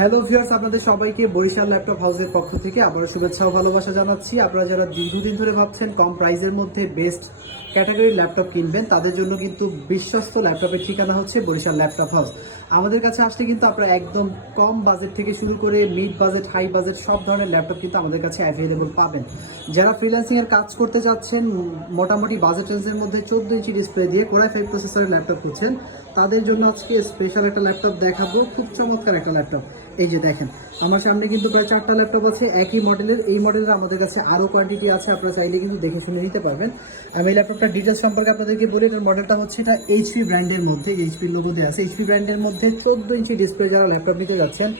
Hello viewers আপনাদের সবাইকে Barishal laptop হাউসের পক্ষ থেকে আবারও শুভেচ্ছা ও ভালোবাসা জানাচ্ছি। আপনারা যারা দীর্ঘদিন ধরে ভাবছেন কম প্রাইসের মধ্যে বেস্ট ক্যাটাগরির ল্যাপটপ কিনবেন, তাদের জন্য কিন্তু বিশ্বস্ত ল্যাপটপের ঠিকানা হচ্ছে বরিশাল ল্যাপটপ হাউস আমাদের কাছে আসলে কিন্তু আপনারা একদম কম বাজেট থেকে শুরু করে মিড বাজেট হাই বাজেট সব ধরনের ল্যাপটপ কিন্তু আমাদের কাছে অ্যাভেলেবল পাবেন। যারা ফ্রিল্যান্সিংয়ের কাজ করতে চাচ্ছেন মোটামুটি বাজেট রেঞ্জের মধ্যে চোদ্দ ইঞ্চি ডিসপ্লে দিয়ে কোরাই ফাইভ প্রসেসরের ল্যাপটপ খুঁজছেন তাদের জন্য আজকে স্পেশাল একটা ল্যাপটপ দেখাবো। খুব চমৎকার একটা ল্যাপটপ এই যে দেখেন, আমার সামনে কিন্তু প্রায় চারটা ল্যাপটপ আছে, একই মডেলের এই মডেলের আমাদের কাছে আরও কোয়ান্টিটি আছে, আপনারা চাইলে কিন্তু দেখে শুনে নিতে পারবেন। আমি এই ল্যাপটপটার ডিটেলস সম্পর্কে আপনাদেরকে বলি, এটার মডেলটা হচ্ছে এটা এইচপি ব্র্যান্ডের মধ্যে এইচপি লোগো দেওয়া আছে। এইচপি ব্র্যান্ডের মধ্যে চোদ্দ ইঞ্চি ডিসপ্লে যারা ল্যাপটপ নিতে যাচ্ছেন,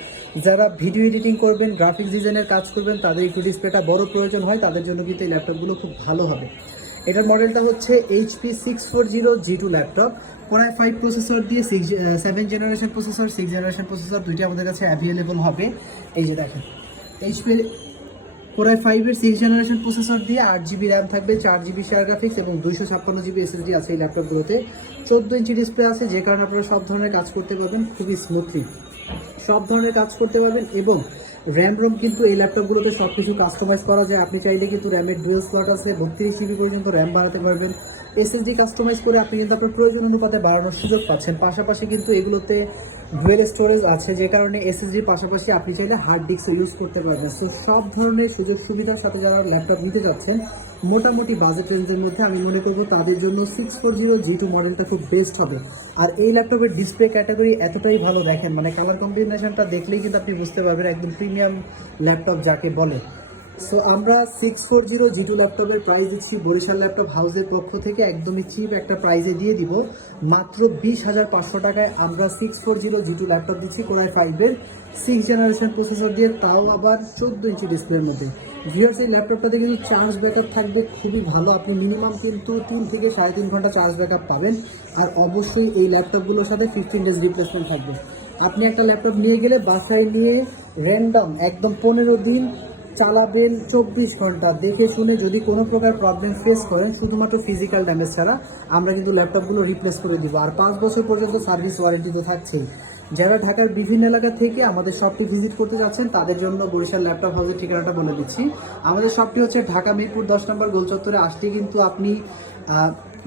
যারা ভিডিও এডিটিং করবেন গ্রাফিক্স ডিজাইনের কাজ করবেন, তাদের একটু ডিসপ্লেটা বড় প্রয়োজন হয়, তাদের জন্য কিন্তু এই ল্যাপটপগুলো খুব ভালো হবে। এটার মডেলটা হচ্ছে HP six four zero G two laptop core i five processor দিয়ে six seven generation processor six generation processor দুইটি আমাদের কাছে অ্যাভেলেবল হবে। এই যে দেখেন এইচপি কোরআই ফাইভের সিক্স জেনারেশন প্রসেসর দিয়ে আট জিবি র্যাম থাকবে, চার জিবি শেয়ার গ্রাফিক্স এবং দুইশো ছাপ্পান্ন জিবি এসএসডি আছে এই ল্যাপটপগুলোতে চোদ্দ ইঞ্চি ডিসপ্লে আছে, যে কারণে আপনারা সব ধরনের কাজ করতে পারবেন, খুবই স্মুথলি সব ধরনের কাজ করতে পারবেন এবং র্যাম রোম কিন্তু এই ল্যাপটপগুলোতে সব কিছু কাস্টমাইজ করা যায়। আপনি চাইলে কিন্তু র্যামের ডুয়েল স্লট আছে, বত্রিশ জিবি পর্যন্ত র্যাম বাড়াতে পারবেন। এসএসডি কাস্টমাইজ করে আপনি কিন্তু আপনার প্রয়োজন অনুপাতে বাড়ানোর সুযোগ পাচ্ছেন। পাশাপাশি কিন্তু এগুলোতে ডুয়েল স্টোরেজ আছে যে কারণে এসএসডির পাশাপাশি আপনি চাইলে হার্ড ডিস্কও ইউজ করতে পারবেন। সো সব ধরনের সুযোগ সুবিধার সাথে যারা ল্যাপটপ নিতে যাচ্ছেন, মোটামুটি বাজেট রেঞ্জের মধ্যে আমি মনে করব তাদের জন্য six four zero G two মডেলটা খুব বেস্ট হবে। আর এই ল্যাপটপের ডিসপ্লে ক্যাটাগরি এতটাই ভালো দেখেন মানে কালার কম্বিনেশনটা দেখলেই কিন্তু আপনি বুঝতে পারবেন, একদম প্রিমিয়াম ল্যাপটপ যাকে বলে। সো আমরা six four zero G two ল্যাপটপের প্রাইস দিচ্ছি বরিশাল ল্যাপটপ হাউসের পক্ষ থেকে। একদমই চিপ একটা প্রাইজে দিয়ে দিব। মাত্র বিশ হাজার পাঁচশো টাকায় আমরা six four zero G two laptop দিচ্ছি কোরআই ফাইভের সিক্স জেনারেশন প্রসেসর দিয়ে, তাও আবার চোদ্দ ইঞ্চি ডিসপ্লের মধ্যে। ভিউয়ার্স এই ল্যাপটপটাতে কিন্তু চার্জ ব্যাকআপ থাকবে, খুবই ভালো। আপনি মিনিমাম কিন্তু তিন থেকে সাড়ে তিন ঘণ্টা চার্জ ব্যাকআপ পাবেন। আর অবশ্যই এই ল্যাপটপগুলোর সাথে ফিফটিন ডেজ রিপ্লেসমেন্ট থাকবে। আপনি একটা ল্যাপটপ নিয়ে গেলে বাসায় নিয়ে র্যান্ডম একদম পনেরো দিন চালাবেন চব্বিশ ঘণ্টা। দেখে শুনে যদি কোনো প্রকার প্রবলেম ফেস করেন, শুধুমাত্র ফিজিক্যাল ড্যামেজ ছাড়া, আমরা কিন্তু ল্যাপটপগুলো রিপ্লেস করে দিব। আর পাঁচ বছর পর্যন্ত সার্ভিস ওয়ারেন্টি তো থাকছেই। যারা ঢাকার বিভিন্ন এলাকা থেকে আমাদের শপটি ভিজিট করতে যাচ্ছেন, তাদের জন্য বরিশাল ল্যাপটপ হাউসের ঠিকানাটা বলে দিচ্ছি। আমাদের শপটি হচ্ছে ঢাকা মিরপুর দশ নম্বর গোলচত্বরে আসতে কিন্তু আপনি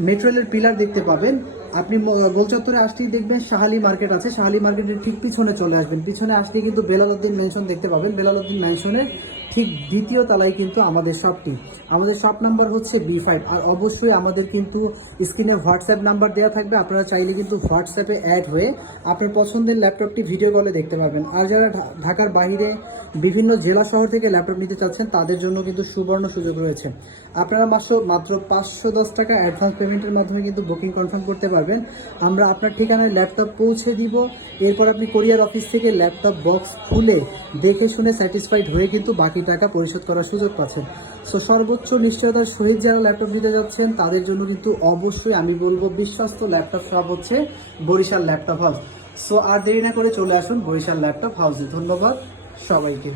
মেট্রো রেলের পিলার দেখতে পাবেন। আপনি গোলচত্বরে আসতেই দেখবেন শাহালি মার্কেট আছে। শাহালি মার্কেটের ঠিক পিছনে চলে আসবেন। পিছনে আসলে কিন্তু বেলালউদ্দিন ম্যানশন দেখতে পাবেন। বেলালউদ্দিন ম্যানশনের ঠিক দ্বিতীয় তলায় কিন্তু আমাদের শপটি আমাদের শপ নাম্বার হচ্ছে বি ফাইভ আর অবশ্যই আমাদের কিন্তু স্ক্রিনে হোয়াটসঅ্যাপ নাম্বার দেওয়া থাকবে। আপনারা চাইলে কিন্তু হোয়াটসঅ্যাপে অ্যাড হয়ে আপনার পছন্দের ল্যাপটপটি ভিডিও কলে দেখতে পারবেন। আর যারা ঢাকার বাইরে বিভিন্ন জেলা শহর থেকে ল্যাপটপ নিতে চাচ্ছেন, তাদের জন্য কিন্তু সুবর্ণ সুযোগ রয়েছে। আপনারা মাত্র মাত্র পাঁচশো দশ টাকা অ্যাডভান্স পেমেন্টের মাধ্যমে কিন্তু বুকিং কনফার্ম করতে পারবেন। আমরা আপনার ঠিকানায় ল্যাপটপ পৌঁছে দিব। এরপর আপনি কোরিয়ার অফিস থেকে ল্যাপটপ বক্স খুলে দেখে শুনে স্যাটিসফাইড হয়ে কিন্তু বাকি টাকা পরিশোধ করার সুযোগ পাচ্ছেন। সো সর্বোচ্চ নিশ্চয়তার সহিত যারা ল্যাপটপ নিতে যাচ্ছেন, তাদের জন্য কিন্তু অবশ্যই আমি বলব বিশ্বস্ত ল্যাপটপ সব হচ্ছে বরিশাল ল্যাপটপ হাউস। সো আর দেরি না করে চলে আসুন বরিশাল ল্যাপটপ হাউসে। ধন্যবাদ সবাইকে।